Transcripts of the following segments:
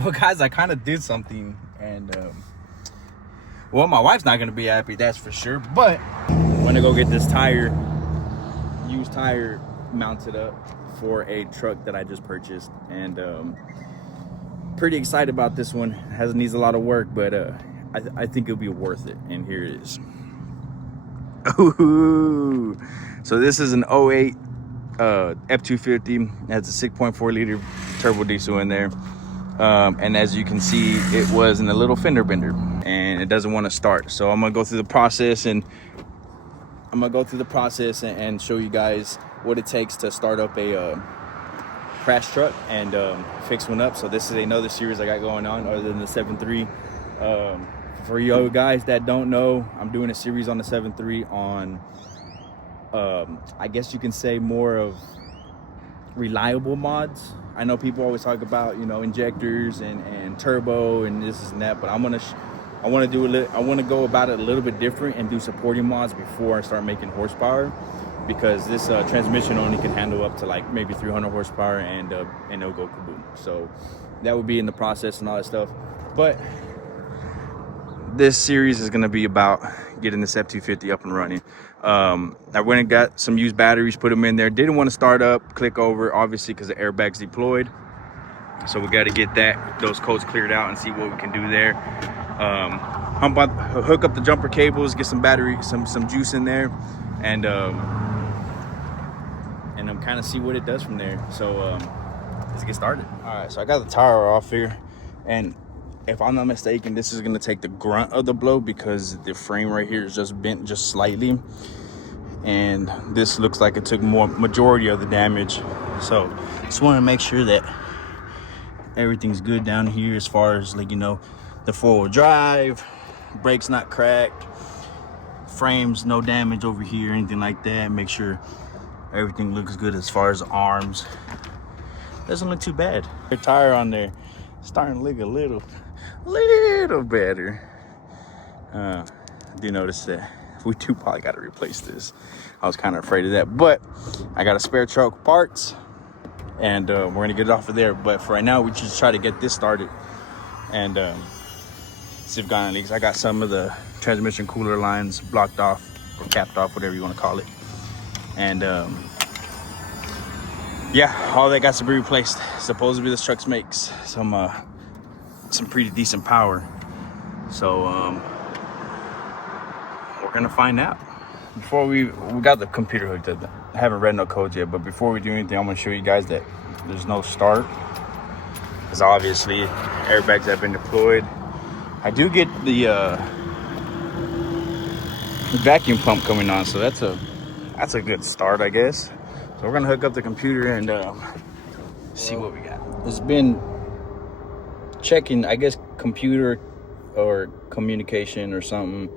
Well, guys, I kind of did something, and well, my wife's not gonna be happy, that's for sure. But I'm gonna go get this used tire, mounted up for a truck that I just purchased, and pretty excited about this one. Needs a lot of work, but I think it'll be worth it. And here it is. Ooh. So this is an 08 F250. It has a 6.4 liter turbo diesel in there, and as you can see, it was in a little fender bender, and it doesn't want to start. So I'm gonna go through the process and show you guys what it takes to start up a crash truck and fix one up. So this is another series I got going on other than the 7.3. For you guys that don't know, I'm doing a series on the 7.3 on I guess you can say more of reliable mods. I know people always talk about, you know, injectors and turbo and this and that, but I want to go about it a little bit different and do supporting mods before I start making horsepower, because this transmission only can handle up to like maybe 300 horsepower and it'll go kaboom. So that would be in the process and all that stuff. But this series is going to be about getting this F250 up and running. I went and got some used batteries, put them in there. Didn't want to start up, click over, obviously, because the airbag's deployed. So we got to get those codes cleared out and see what we can do there. Hook up the jumper cables, get some battery, some juice in there, and kind of see what it does from there. So let's get started. All right, so I got the tire off here, and if I'm not mistaken, this is going to take the grunt of the blow because the frame right here is just bent just slightly, and this looks like it took majority of the damage. So just want to make sure that everything's good down here as far as, like, you know, the four-wheel drive, brakes not cracked, frames no damage over here, anything like that. Make sure everything looks good as far as the arms. Doesn't look too bad. The tire on there starting to look a little better. I do notice that we do probably got to replace this. I was kind of afraid of that, but I got a spare truck parts, and we're gonna get it off of there. But for right now, we just try to get this started and see if got any leaks. I got some of the transmission cooler lines blocked off or capped off, whatever you want to call it, and yeah, all that got to be replaced. Supposedly this truck makes some pretty decent power, so we're gonna find out. Before we got the computer hooked up, I haven't read no codes yet, but before we do anything, I'm gonna show you guys that there's no start, because obviously airbags have been deployed. I do get the vacuum pump coming on, so that's a good start, I guess. So we're gonna hook up the computer and see what we got. It's been checking, I guess, computer or communication or something.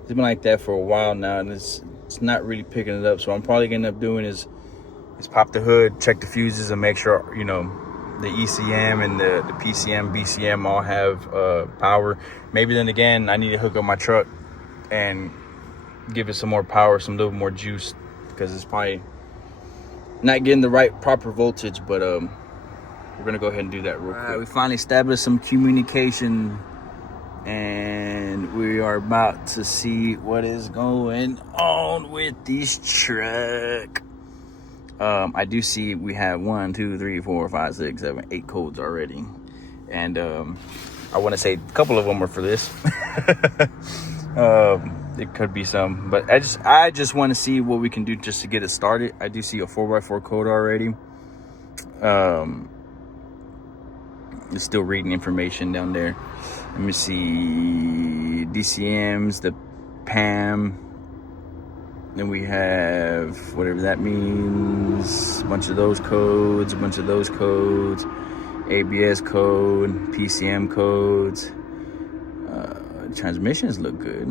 It's been like that for a while now, and it's not really picking it up. So I'm probably gonna end up doing is pop the hood, check the fuses, and make sure, you know, the ECM and the PCM, BCM all have power. Maybe then again, I need to hook up my truck and give it some more power, some little more juice, because it's probably not getting the right proper voltage. But we're gonna go ahead and do that real quick. We finally established some communication, and we are about to see what is going on with this truck. I do see we have 1, 2, 3, 4, 5, 6, 7, 8 codes already, and I want to say a couple of them are for this. It could be some, but I just want to see what we can do just to get it started. I do see a 4x4 code already. It's still reading information down there. Let me see, DCMs, the PAM. Then we have whatever that means, a bunch of those codes, ABS code, PCM codes. Transmissions look good.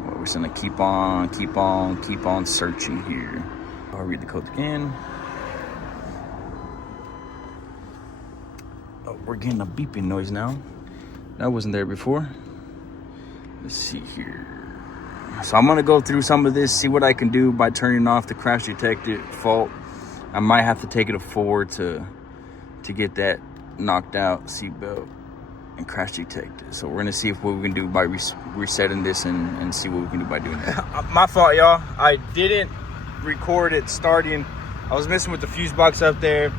Well, we're just gonna keep on searching here. I'll read the code again. Oh, we're getting a beeping noise now. That wasn't there before. Let's see here. So I'm gonna go through some of this, see what I can do by turning off the crash detected fault. I might have to take it forward to get that knocked out, seatbelt, and crash detected. So we're gonna see if what we can do by resetting this and see what we can do by doing that. My fault, y'all. I didn't record it starting. I was messing with the fuse box up there.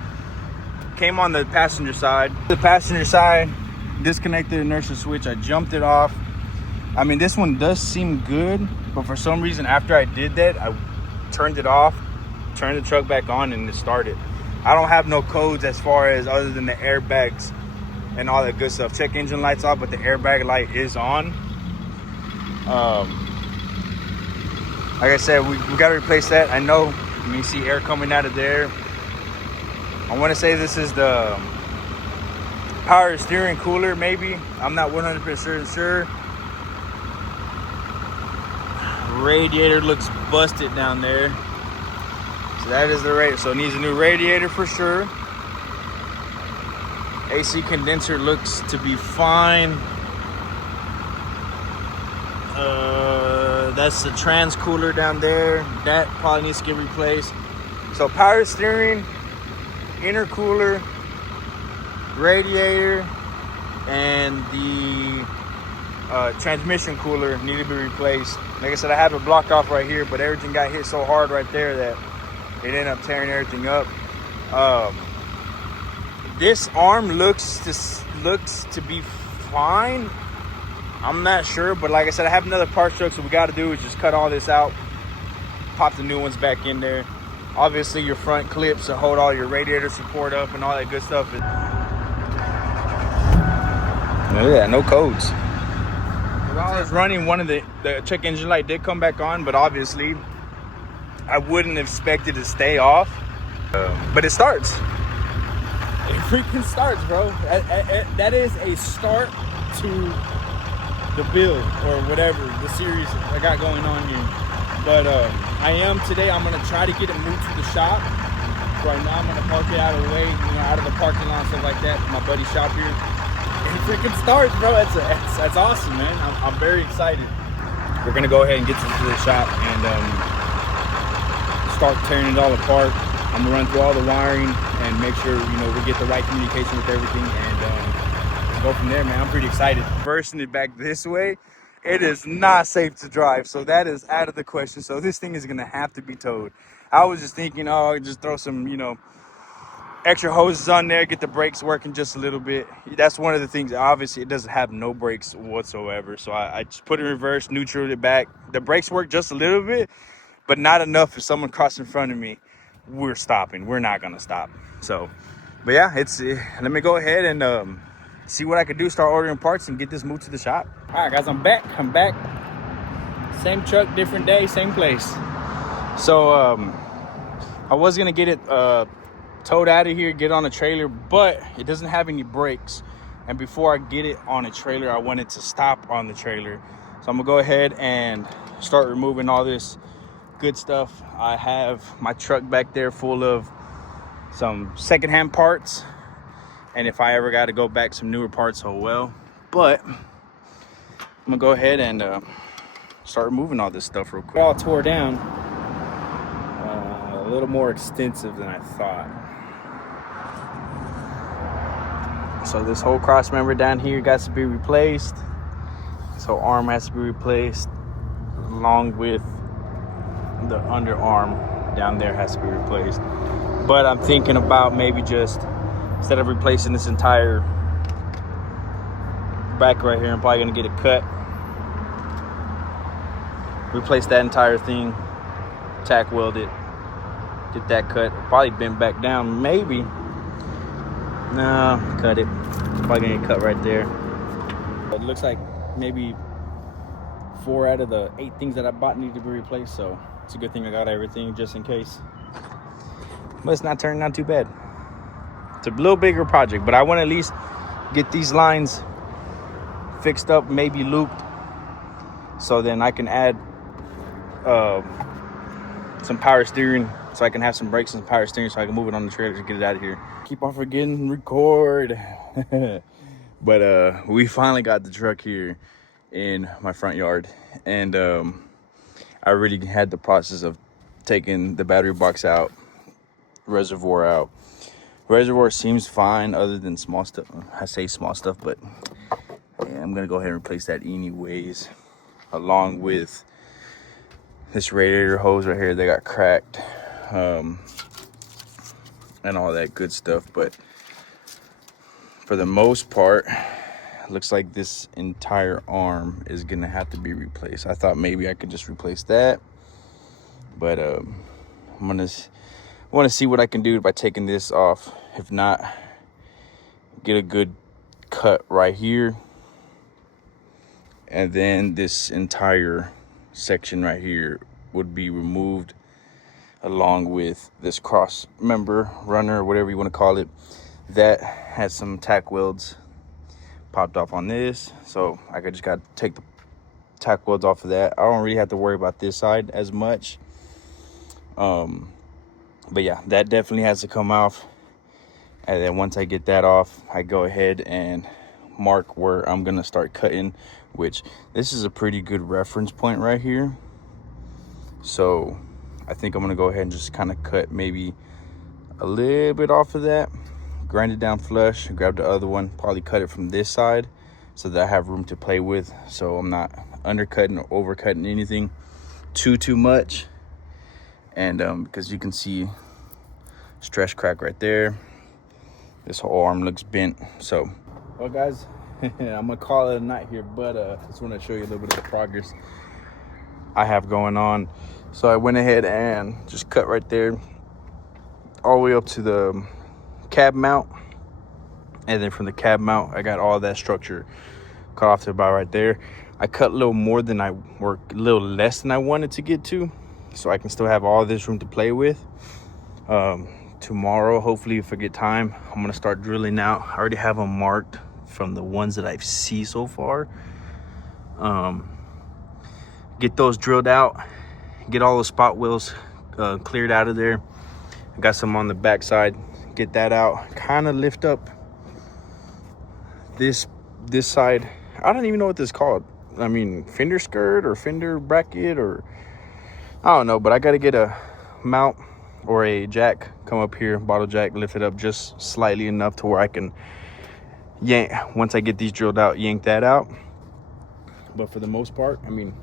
Came on the passenger side. The passenger side, disconnected the inertia switch. I jumped it off. I mean, this one does seem good, but for some reason, after I did that, I turned it off, turned the truck back on, and it started. I don't have no codes as far as other than the airbags and all that good stuff. Check engine lights off, but the airbag light is on. Like I said, we got to replace that. I know you see air coming out of there. I want to say this is the power steering cooler, maybe. I'm not 100% sure. Radiator looks busted down there. So that is the radiator. So it needs a new radiator for sure. AC condenser looks to be fine. That's the trans cooler down there. That probably needs to get replaced. So power steering, intercooler, radiator, and the transmission cooler need to be replaced. Like I said, I have it blocked off right here, but everything got hit so hard right there that it ended up tearing everything up. This arm looks to be fine. I'm not sure, but like I said, I have another part stroke, so what we got to do is just cut all this out, pop the new ones back in there. Obviously, your front clips to hold all your radiator support up and all that good stuff. Yeah, no codes. While I was running, one of the check engine light did come back on, but obviously, I wouldn't expect it to stay off. But it starts. It freaking starts, bro. That is a start to the build or whatever, the series I got going on here. But I'm gonna try to get it moved to the shop. Right now I'm gonna park it out of the way, out of the parking lot and stuff like that. My buddy's shop here. And it freaking starts, bro. That's awesome, man. I'm very excited. We're gonna go ahead and get to the shop and start tearing it all apart. I'm gonna run through all the wiring and make sure we get the right communication with everything and go from there, man. I'm pretty excited. Versing it back this way, it is not safe to drive, so that is out of the question. So this thing is gonna have to be towed. I was just thinking, just throw some, extra hoses on there, get the brakes working just a little bit. That's one of the things. Obviously, it doesn't have no brakes whatsoever, so I just put it in reverse, neutraled it back. The brakes work just a little bit, but not enough. If someone crossed in front of me, we're stopping. We're not gonna stop. So, but yeah, let me go ahead and see what I could do. Start ordering parts and get this moved to the shop. All right, guys, I'm back. Same truck, different day, same place. So I was gonna get it towed out of here, get on a trailer, but it doesn't have any brakes. And before I get it on a trailer, I wanted to stop on the trailer. So I'm gonna go ahead and start removing all this good stuff. I have my truck back there full of some secondhand parts, and if I ever got to go back some newer parts, oh well. But I'm gonna go ahead and start removing all this stuff real quick. All tore down, a little more extensive than I thought. So this whole cross member down here got to be replaced. This whole arm has to be replaced, along with the underarm down there has to be replaced. But I'm thinking about maybe just, instead of replacing this entire back right here, I'm probably gonna get it cut, replace that entire thing, tack weld it, get that cut, probably bent back down, maybe. No, cut it. Probably gonna get cut right there. It looks like maybe 4 out of the 8 things that I bought need to be replaced, so it's a good thing I got everything just in case. But it's not turning out too bad. It's a little bigger project, but I want to at least get these lines fixed up, maybe looped, so then I can add some power steering, so I can have some brakes and some power steering, so I can move it on the trailer to get it out of here. Keep on forgetting record. But we finally got the truck here in my front yard, and I already had the process of taking the battery box out, reservoir out, Reservoir seems fine other than small stuff. I say small stuff, but yeah, I'm gonna go ahead and replace that anyways, along with this radiator hose right here. They got cracked, and all that good stuff. But for the most part, it looks like this entire arm is gonna have to be replaced. I thought maybe I could just replace that, but I want to see what I can do by taking this off. If not, get a good cut right here, and then this entire section right here would be removed, along with this cross member runner, whatever you want to call it, that has some tack welds popped off on this. So I just got to take the tack welds off of that. I don't really have to worry about this side as much. But yeah, that definitely has to come off. And then once I get that off, I go ahead and mark where I'm gonna start cutting, which this is a pretty good reference point right here. So I think I'm gonna go ahead and just kind of cut maybe a little bit off of that, grind it down flush, grab the other one, probably cut it from this side so that I have room to play with, so I'm not undercutting or overcutting anything too much. And because you can see stretch crack right there, this whole arm looks bent. So well guys, I'm gonna call it a night here, but just want to show you a little bit of the progress I have going on. So I went ahead and just cut right there all the way up to the cab mount, and then from the cab mount I got all that structure cut off to about right there. I cut a little more than a little less than I wanted to get to, so I can still have all this room to play with. Tomorrow, hopefully, if I get time, I'm gonna start drilling out. I already have them marked from the ones that I've seen so far. Get those drilled out, get all the spot wells cleared out of there. I got some on the back side, get that out, kind of lift up this side. I don't even know what this is called. I mean, fender skirt or fender bracket, or I don't know, but I got to get a mount or a jack, come up here, bottle jack, lift it up just slightly enough to where I can yank, once I get these drilled out, yank that out. But for the most part, I mean,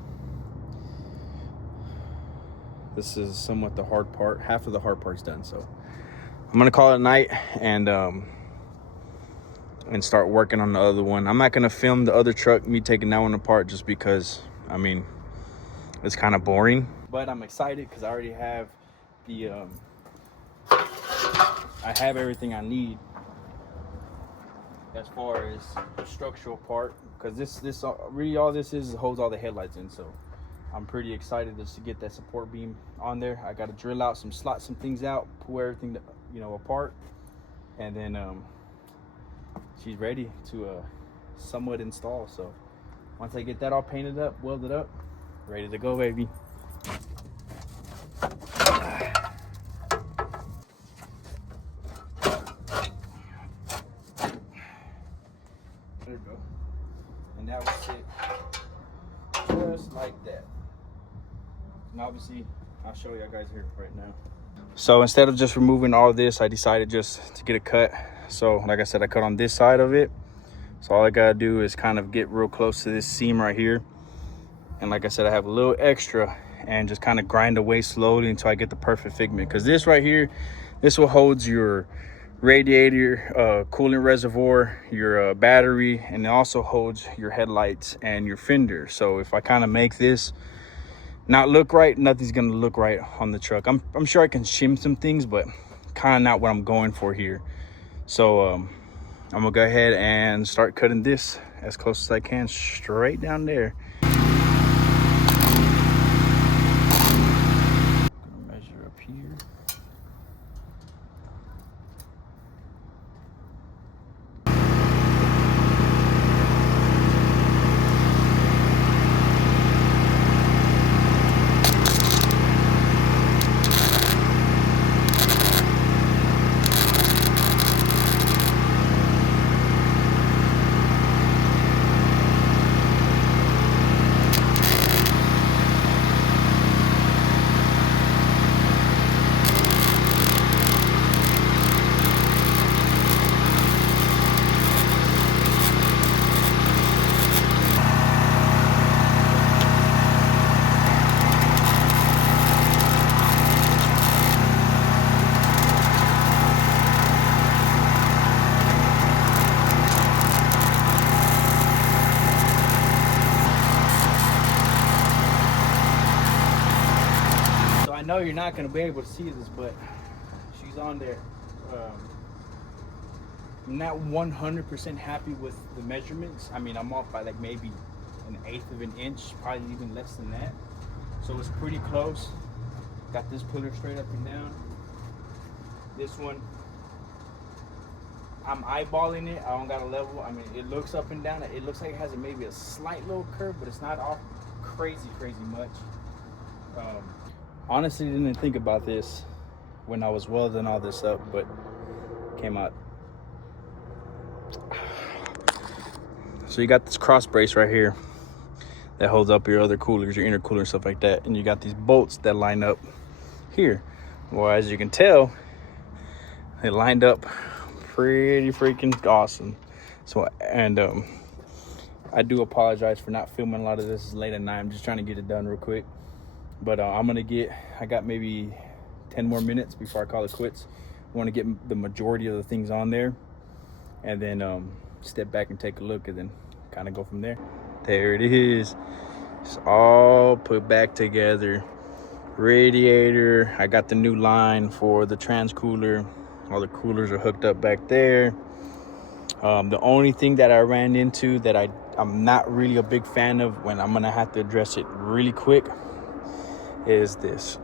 this is somewhat the hard part. Half of the hard part's done, so I'm gonna call it a night and start working on the other one. I'm not gonna film the other truck, me taking that one apart, just because, I mean, it's kind of boring. But I'm excited because I already have the I have everything I need as far as the structural part, because this really all this is holds all the headlights in. So I'm pretty excited just to get that support beam on there. I got to drill out some slots, some things out, pull everything apart, and then she's ready to somewhat install. So once I get that all painted up, welded up, ready to go, baby. There we go. And that was it, just like that. And obviously, I'll show you guys here right now. So instead of just removing all of this, I decided just to get a cut. So like I said, I cut on this side of it. So all I gotta do is kind of get real close to this seam right here. And like I said, I have a little extra, and just kind of grind away slowly until I get the perfect fitment. Because this right here, this will hold your radiator, coolant reservoir, your battery, and it also holds your headlights and your fender. So if I kind of make this not look right, nothing's gonna look right on the truck. I'm sure I can shim some things, but kind of not what I'm going for here. So I'm gonna go ahead and start cutting this as close as I can, straight down there. Gonna measure up here. know you're not gonna be able to see this, but she's on there. I'm not 100% happy with the measurements. I mean, I'm off by like maybe 1/8 of an inch, probably even less than that. So it's pretty close. Got this pillar straight up and down. This one, I'm eyeballing it. I don't got a level. I mean, it looks up and down. It looks like it has maybe a slight little curve, but it's not off crazy much. Honestly, didn't think about this when I was welding all this up, but came out. So you got this cross brace right here that holds up your other coolers, your intercooler and stuff like that, and you got these bolts that line up here. Well, as you can tell, it lined up pretty freaking awesome. So, and I do apologize for not filming a lot of this. It's late at night. I'm just trying to get it done real quick. But I got maybe 10 more minutes before I call it quits. I want to get the majority of the things on there, and then step back and take a look, and then kind of go from there. There it is. It's all put back together. Radiator. I got the new line for the trans cooler. All the coolers are hooked up back there. The only thing that I ran into that I'm not really a big fan of, when I'm gonna have to address it really quick, is this.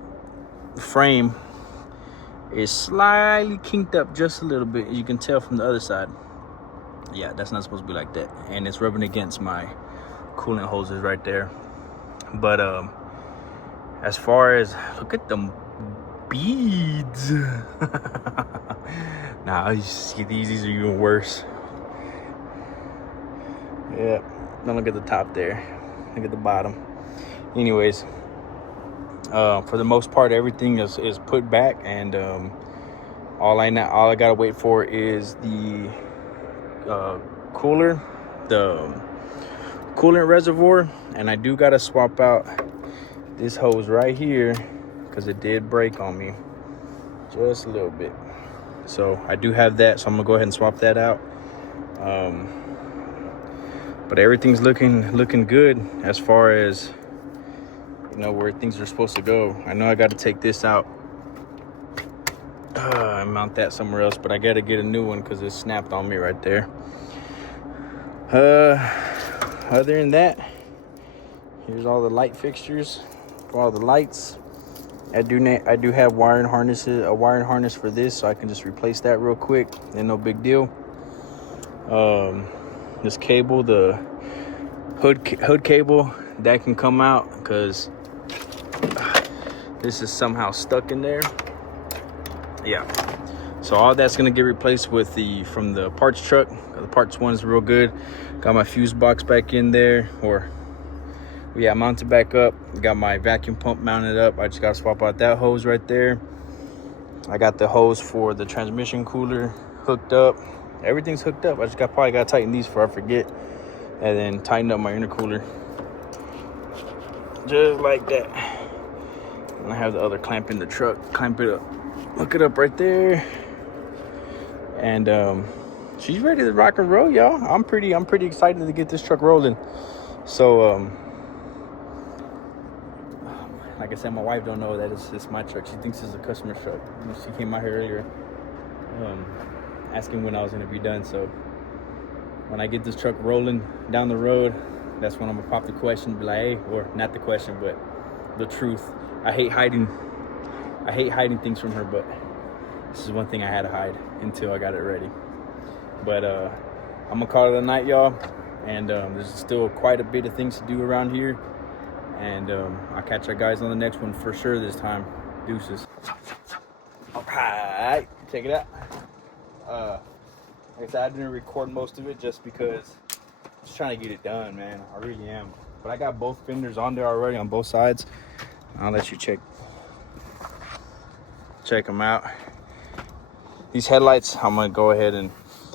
The frame is slightly kinked up just a little bit. You can tell from the other side. Yeah, that's not supposed to be like that. And it's rubbing against my coolant hoses right there. But as far as, look at them beads. Nah, you see these are even worse. Yeah, don't look at the top there. Look at the bottom. Anyways, for the most part, everything is put back, and all I gotta wait for is the cooler, the coolant reservoir, and I do gotta swap out this hose right here because it did break on me just a little bit. So I do have that, so I'm gonna go ahead and swap that out. But everything's looking good as far as, you know, where things are supposed to go. I know I got to take this out and mount that somewhere else, but I got to get a new one because it snapped on me right there. Other than that, here's all the light fixtures for all the lights. I do have a wiring harness for this, so I can just replace that real quick, and no big deal. This cable, the hood cable, that can come out because this is somehow stuck in there. Yeah, so all that's gonna get replaced with from the parts truck. The parts one's real good. Got my fuse box back in there, mounted back up. Got my vacuum pump mounted up. I just gotta swap out that hose right there. I got the hose for the transmission cooler hooked up. Everything's hooked up. I just probably gotta tighten these before I forget, and then tighten up my intercooler just like that. And I have the other clamp in the truck. Clamp it up, hook it up right there, and she's ready to rock and roll, y'all. I'm pretty excited to get this truck rolling. So like I said, my wife don't know that it's my truck. She thinks it's a customer's truck. She came out here earlier asking when I was gonna be done. So when I get this truck rolling down the road, that's when I'm gonna pop the question, be like, hey, or not the question, but the truth. I hate hiding things from her, but this is one thing I had to hide until I got it ready. But I'm gonna call it a night, y'all. And there's still quite a bit of things to do around here. And I'll catch you guys on the next one for sure this time. Deuces. All right, check it out. Like I said, I didn't record most of it just because I'm just trying to get it done, man. I really am. But I got both fenders on there already on both sides. I'll let you check them out. These headlights, I'm gonna go ahead and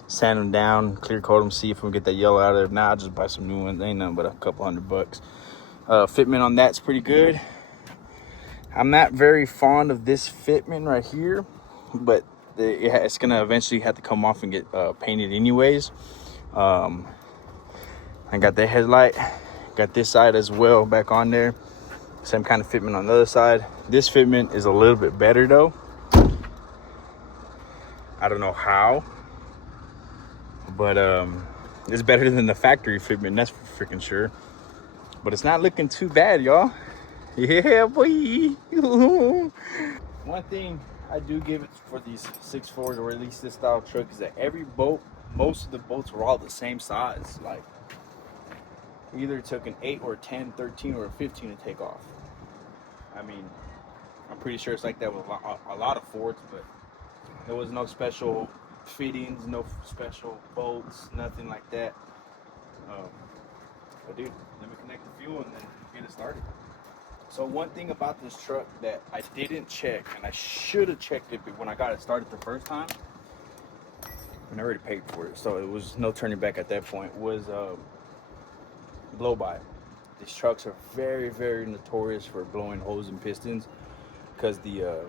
sand them down, clear coat them, see if we can get that yellow out of there. If not, I'll just buy some new ones. Ain't nothing but a couple $100. Fitment on that's pretty good. I'm not very fond of this fitment right here, but it's gonna eventually have to come off and get painted anyways. I got the headlight, got this side as well back on there. Same kind of fitment on the other side. This fitment is a little bit better though. I don't know how, but it's better than the factory fitment, that's for freaking sure. But it's not looking too bad, y'all. Yeah, boy. One thing I do give it for these 6.4s, or at least this style truck, is that every boat, most of the boats were all the same size. Like, either took an 8 or a 10, 13, or a 15 to take off. I mean, I'm pretty sure it's like that with a lot of Fords, but there was no special fittings, no special bolts, nothing like that. But dude, let me connect the fuel and then get it started. So one thing about this truck that I didn't check, and I should have checked it when I got it started the first time, and I already paid for it, so it was no turning back at that point, was blow by. These trucks are very, very notorious for blowing hose and pistons because the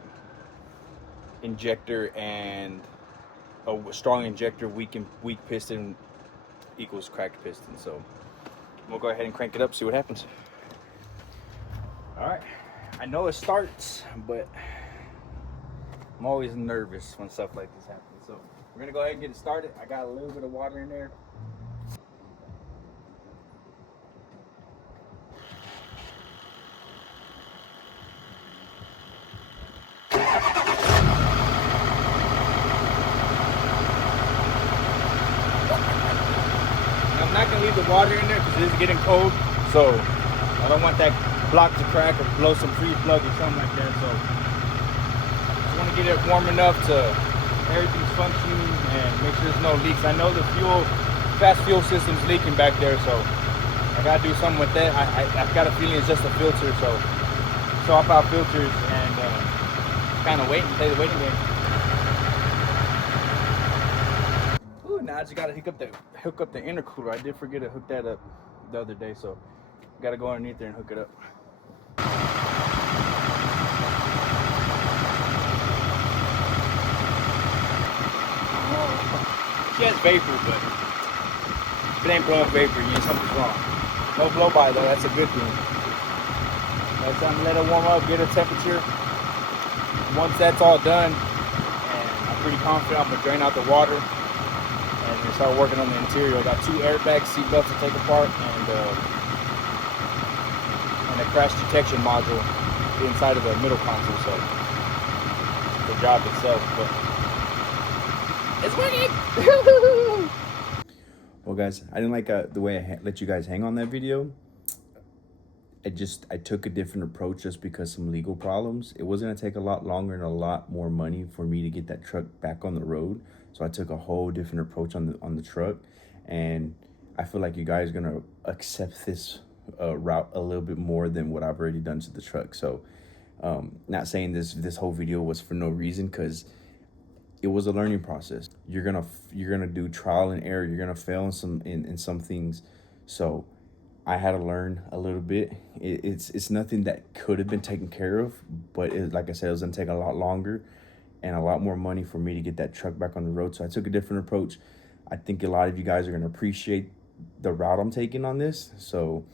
injector and a strong injector, weak piston equals cracked piston. So we'll go ahead and crank it up, see what happens. All right, I know it starts, but I'm always nervous when stuff like this happens. So we're gonna go ahead and get it started. I got a little bit of water in there. I'm not gonna leave the water in there because it is getting cold, so I don't want that block to crack or blow some free plug or something like that. So just want to get it warm enough to everything's functioning and make sure there's no leaks. I know the fast fuel system's leaking back there, so I gotta do something with that. I've got a feeling it's just a filter, so swap out filters and kind of wait and play the waiting game. Ooh, now I just gotta hook up the intercooler. I did forget to hook that up the other day, so gotta go underneath there and hook it up. She has vapor, but if it ain't blowing vapor, something's wrong. No blow by though, that's a good thing. Next time, let it warm up, get a temperature. Once that's all done, and I'm pretty confident, I'm gonna drain out the water and start working on the interior. I got 2 airbag seat belts to take apart and a crash detection module inside of the middle console. So the job itself, but it's working. Well, guys, I didn't like the way I let you guys hang on that video. I took a different approach just because some legal problems. It was gonna take a lot longer and a lot more money for me to get that truck back on the road. So I took a whole different approach on the truck, and I feel like you guys are gonna accept this route a little bit more than what I've already done to the truck. So not saying this whole video was for no reason, because it was a learning process. You're gonna do trial and error. You're gonna fail in some things. So I had to learn a little bit. It's nothing that could have been taken care of, but like I said, it was gonna take a lot longer and a lot more money for me to get that truck back on the road. So I took a different approach. I think a lot of you guys are gonna appreciate the route I'm taking on this. So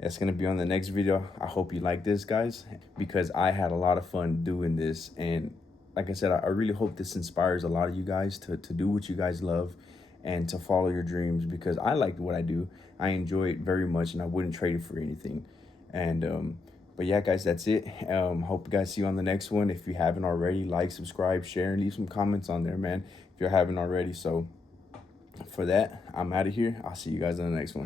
that's gonna be on the next video. I hope you like this, guys, because I had a lot of fun doing this. And like I said, I really hope this inspires a lot of you guys to do what you guys love and to follow your dreams, because I like what I do. I enjoy it very much, and I wouldn't trade it for anything. And but yeah, guys, that's it. Hope you guys see you on the next one. If you haven't already, like, subscribe, share, and leave some comments on there, man, if you haven't already. So for that, I'm out of here. I'll see you guys on the next one.